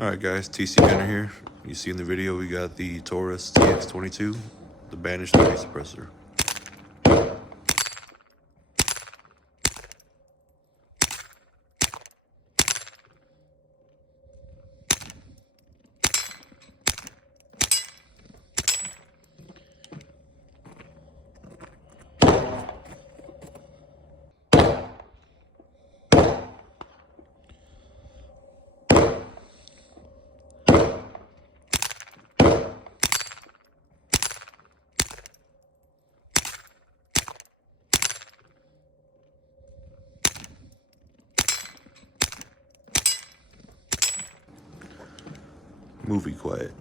Alright guys, TC Gunner here. You see in the video we got the Taurus TX 22, the Banish 30 suppressor. Movie quiet.